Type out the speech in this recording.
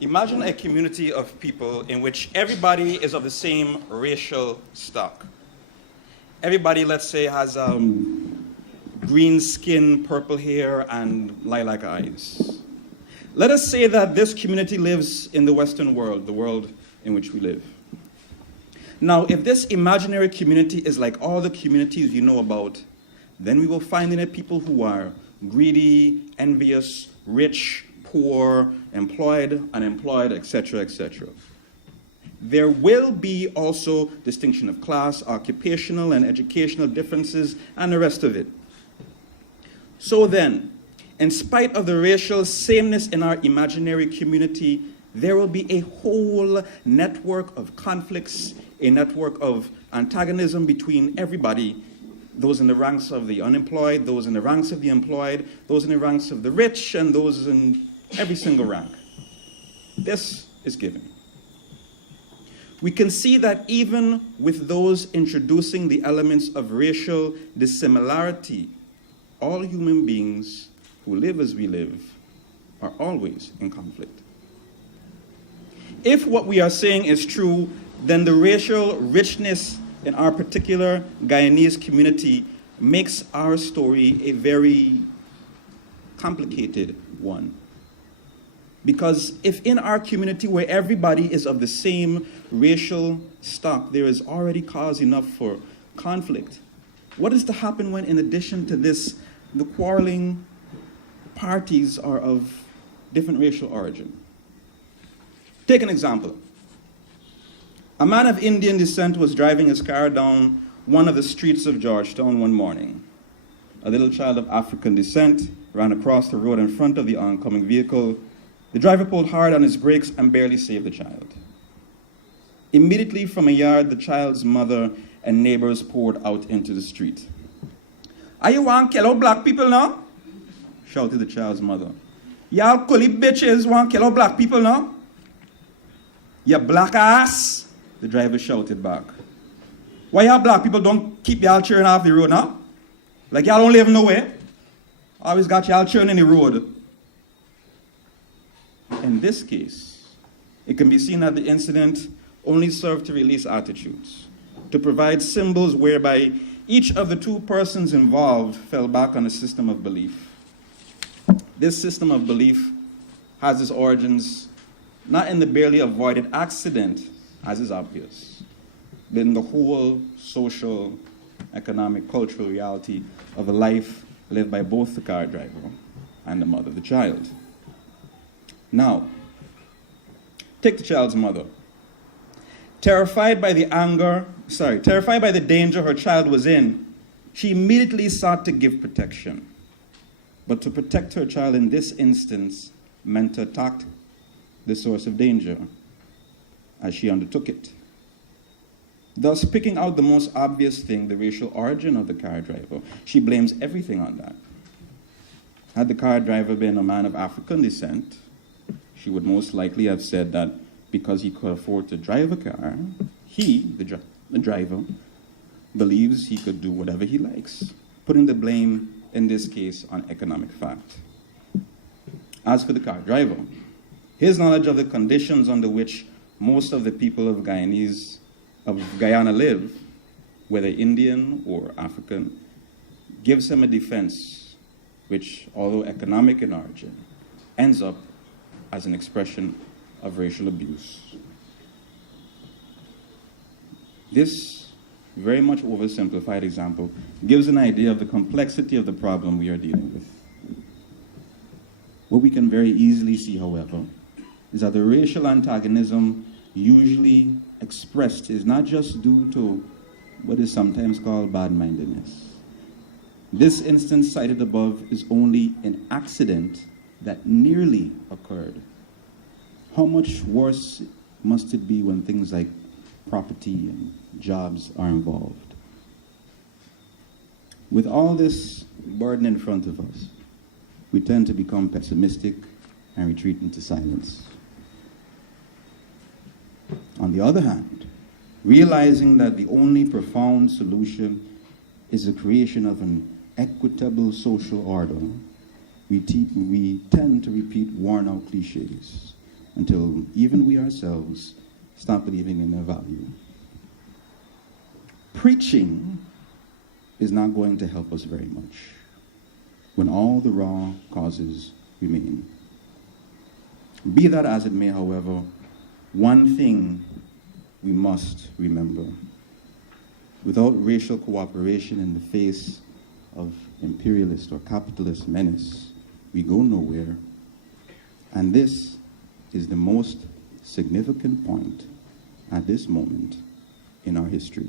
Imagine a community of people in which everybody is of the same racial stock. Everybody, let's say, has green skin, purple hair, and lilac eyes. Let us say that this community lives in the Western world, the world in which we live. Now, if this imaginary community is like all the communities you know about, then we will find in it people who are greedy, envious, rich, poor, employed, unemployed, etc., etc. There will be also distinction of class, occupational and educational differences, and the rest of it. So then, in spite of the racial sameness in our imaginary community, there will be a whole network of conflicts, a network of antagonism between everybody, those in the ranks of the unemployed, those in the ranks of the employed, those in the ranks of the rich, and those in every single rank. This is given. We can see that even with those introducing the elements of racial dissimilarity, all human beings who live as we live are always in conflict. If what we are saying is true, then the racial richness in our particular Guyanese community makes our story a very complicated one. Because if in our community where everybody is of the same racial stock, there is already cause enough for conflict, what is to happen when, in addition to this, the quarreling parties are of different racial origin? Take an example. A man of Indian descent was driving his car down one of the streets of Georgetown one morning. A little child of African descent ran across the road in front of the oncoming vehicle. The driver pulled hard on his brakes and barely saved the child. Immediately from a yard, the child's mother and neighbors poured out into the street. "Are you want to kill out black people now?" shouted the child's mother. "Y'all cully bitches want to kill out black people now?" "You black ass," the driver shouted back. "Why y'all black people don't keep y'all children off the road now? Like y'all don't live nowhere? Always got y'all children in the road." In this case, it can be seen that the incident only served to release attitudes, to provide symbols whereby each of the two persons involved fell back on a system of belief. This system of belief has its origins not in the barely avoided accident, as is obvious, but in the whole social, economic, cultural reality of a life lived by both the car driver and the mother of the child. Now, take the child's mother. Terrified by the danger her child was in, she immediately sought to give protection. But to protect her child in this instance meant to attack the source of danger, as she undertook it. Thus, picking out the most obvious thing, the racial origin of the car driver, she blames everything on that. Had the car driver been a man of African descent, she would most likely have said that because he could afford to drive a car, he, the driver, believes he could do whatever he likes, putting the blame, in this case, on economic fact. As for the car driver, his knowledge of the conditions under which most of the people of Guyana live, whether Indian or African, gives him a defense which, although economic in origin, ends up as an expression of racial abuse. This very much oversimplified example gives an idea of the complexity of the problem we are dealing with. What we can very easily see, however, is that the racial antagonism usually expressed is not just due to what is sometimes called bad-mindedness. This instance cited above is only an accident that nearly occurred. How much worse must it be when things like property and jobs are involved? With all this burden in front of us, we tend to become pessimistic and retreat into silence. On the other hand, realizing that the only profound solution is the creation of an equitable social order, we tend to repeat worn-out cliches until even we ourselves stop believing in their value. Preaching is not going to help us very much when all the raw causes remain. Be that as it may, however, one thing we must remember. Without racial cooperation in the face of imperialist or capitalist menace, we go nowhere. And this is the most significant point at this moment in our history.